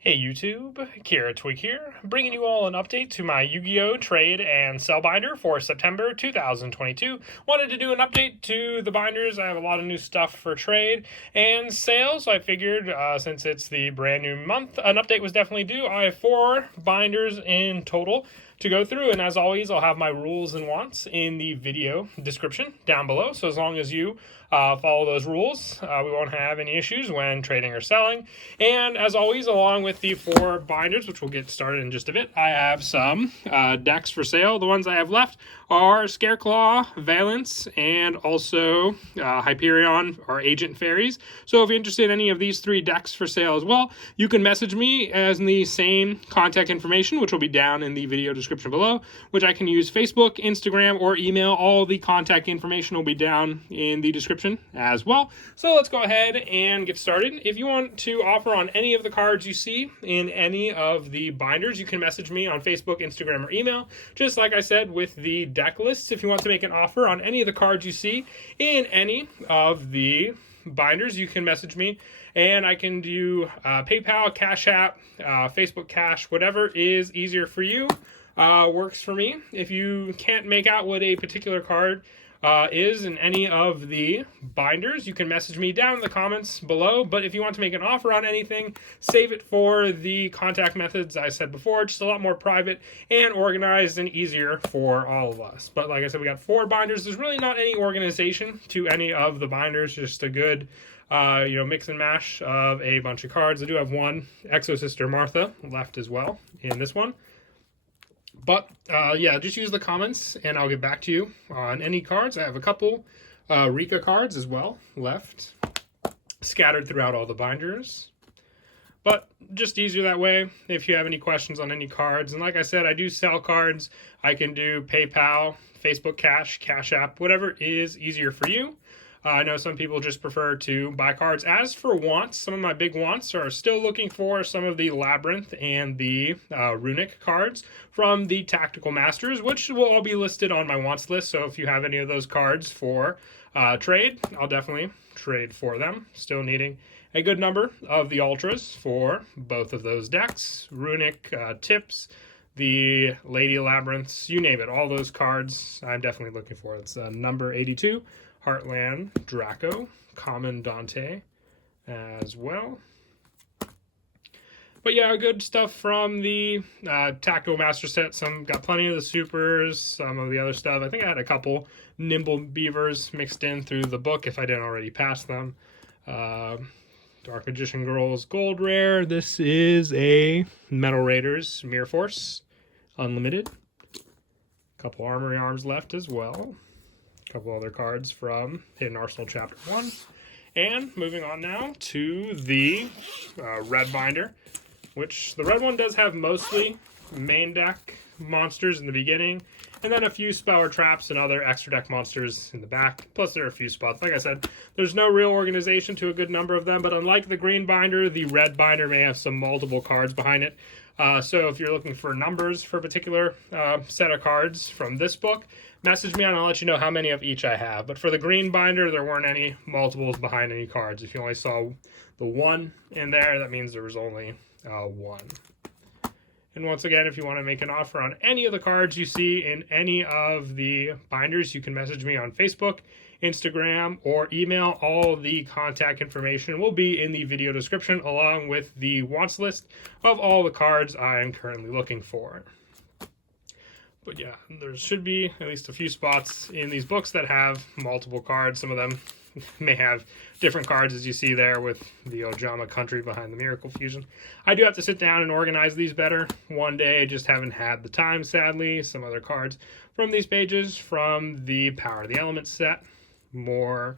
Hey YouTube, Kira Twig here, bringing you all an update to my Yu-Gi-Oh! Trade and Sell binder for September 2022. Wanted to do an update to the binders. I have a lot of new stuff for trade and sale, so I figured since it's the brand new month, an update was definitely due. I have 4 binders in total to go through, and as always, I'll have my rules and wants in the video description down below, so as long as you follow those rules, we won't have any issues when trading or selling. And as always, along with the 4 binders, which we'll get started in just a bit, I have some decks for sale. The ones I have left are Scareclaw, Valence, and also Hyperion or Agent Fairies. So if you're interested in any of these 3 decks for sale as well, you can message me as in the same contact information, which will be down in the video description below, which I can use Facebook, Instagram, or email. All the contact information will be down in the description as well. So let's go ahead and get started. If you want to offer on any of the cards you see in any of the binders, you can message me on Facebook, Instagram, or email. Just like I said with the deck lists, if you want to make an offer on any of the cards you see in any of the binders, you can message me and I can do PayPal, Cash App, Facebook Cash, whatever is easier for you works for me. If you can't make out what a particular card is in any of the binders, you can message me down in the comments below. But if you want to make an offer on anything, save it for the contact methods I said before. Just a lot more private and organized and easier for all of us. But like I said, we got 4 binders. There's really not any organization to any of the binders, just a good mix and mash of a bunch of cards. I do have one Exo Sister Martha left as well in this one. But, yeah, just use the comments, and I'll get back to you on any cards. I have a couple Rika cards as well left, scattered throughout all the binders. But just easier that way if you have any questions on any cards. And like I said, I do sell cards. I can do PayPal, Facebook Cash, Cash App, whatever is easier for you. I know some people just prefer to buy cards. As for wants, some of my big wants are still looking for some of the Labyrinth and the Runic cards from the Tactical Masters, which will all be listed on my wants list. So if you have any of those cards for trade, I'll definitely trade for them. Still needing a good number of the Ultras for both of those decks. Runic Tips, the Lady Labyrinths, you name it. All those cards I'm definitely looking for. It's number 82. Heartland, Draco, Common Dante as well. But yeah, good stuff from the Tactical Master set. Some got plenty of the supers, some of the other stuff. I think I had a couple Nimble Beavers mixed in through the book if I didn't already pass them. Dark Magician Girls Gold Rare. This is a Metal Raiders Mirror Force Unlimited. A couple Armory Arms left as well. Couple other cards from Hidden Arsenal Chapter 1. And moving on now to the red binder, which the red one does have mostly main deck monsters in the beginning, and then a few spell or traps and other extra deck monsters in the back. Plus there are a few spots. Like I said, there's no real organization to a good number of them, but unlike the green binder, the red binder may have some multiple cards behind it. So if you're looking for numbers for a particular set of cards from this book, message me and I'll let you know how many of each I have. But for the green binder, there weren't any multiples behind any cards. If you only saw the 1 in there, that means there was only 1. And once again, if you want to make an offer on any of the cards you see in any of the binders, you can message me on Facebook, Instagram, or email. All the contact information will be in the video description, along with the wants list of all the cards I am currently looking for. But yeah, there should be at least a few spots in these books that have multiple cards. Some of them may have different cards, as you see there with the Ojama Country behind the Miracle Fusion. I do have to sit down and organize these better one day. I just haven't had the time, sadly. Some other cards from these pages from the Power of the Elements set. More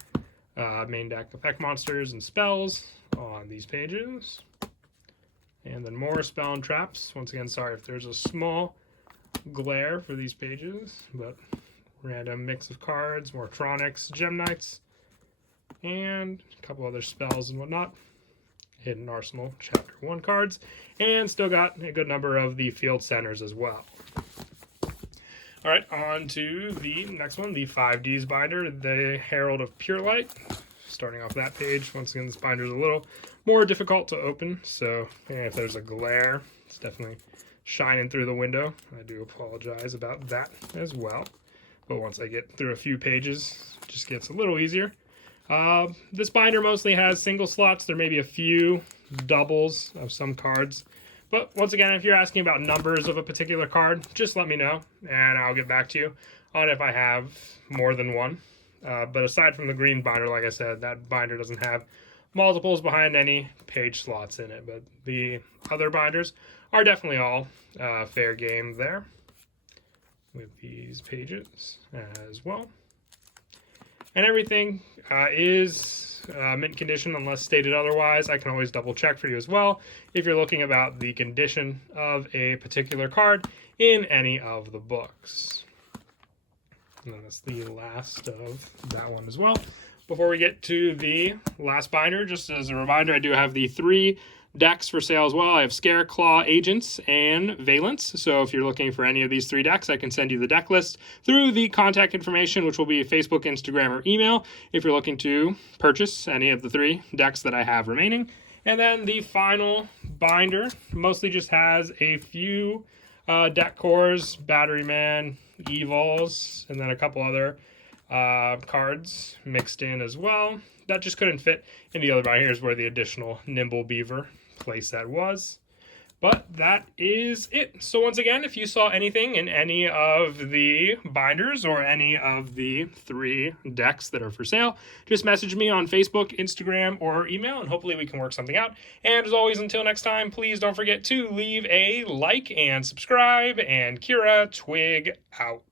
main deck effect monsters and spells on these pages. And then more spell and traps. Once again, sorry if there's a small glare for these pages, but random mix of cards, more Tronics, Gem Knights, and a couple other spells and whatnot. Hidden Arsenal Chapter 1 cards, and still got a good number of the Field Centers as well. Alright, on to the next one, the 5Ds binder, the Herald of Pure Light. starting off that page. Once again, this binder is a little more difficult to open, so if there's a glare, it's definitely shining through the window. I do apologize about that as well. But once I get through a few pages, it just gets a little easier. This binder mostly has single slots. There may be a few doubles of some cards. But once again, if you're asking about numbers of a particular card, just let me know, and I'll get back to you on if I have more than one. But aside from the green binder, like I said, that binder doesn't have multiples behind any page slots in it. But the other binders are definitely all fair game there with these pages as well. And everything is mint condition unless stated otherwise. I can always double check for you as well if you're looking about the condition of a particular card in any of the books. And that's the last of that one as well. Before we get to the last binder, just as a reminder, I do have the 3 decks for sale as well. I have Scare, Claw, Agents, and Valence. So if you're looking for any of these 3 decks, I can send you the deck list through the contact information, which will be Facebook, Instagram, or email if you're looking to purchase any of the 3 decks that I have remaining. And then the final binder mostly just has a few deck cores, Battery Man, Evils, and then a couple other cards mixed in as well. That just couldn't fit in the other binder. Here's where the additional Nimble Beaver playset was. But that is it. So once again, if you saw anything in any of the binders or any of the 3 decks that are for sale, just message me on Facebook, Instagram, or email, and hopefully we can work something out. And as always, until next time, please don't forget to leave a like and subscribe, and Kira Twig out.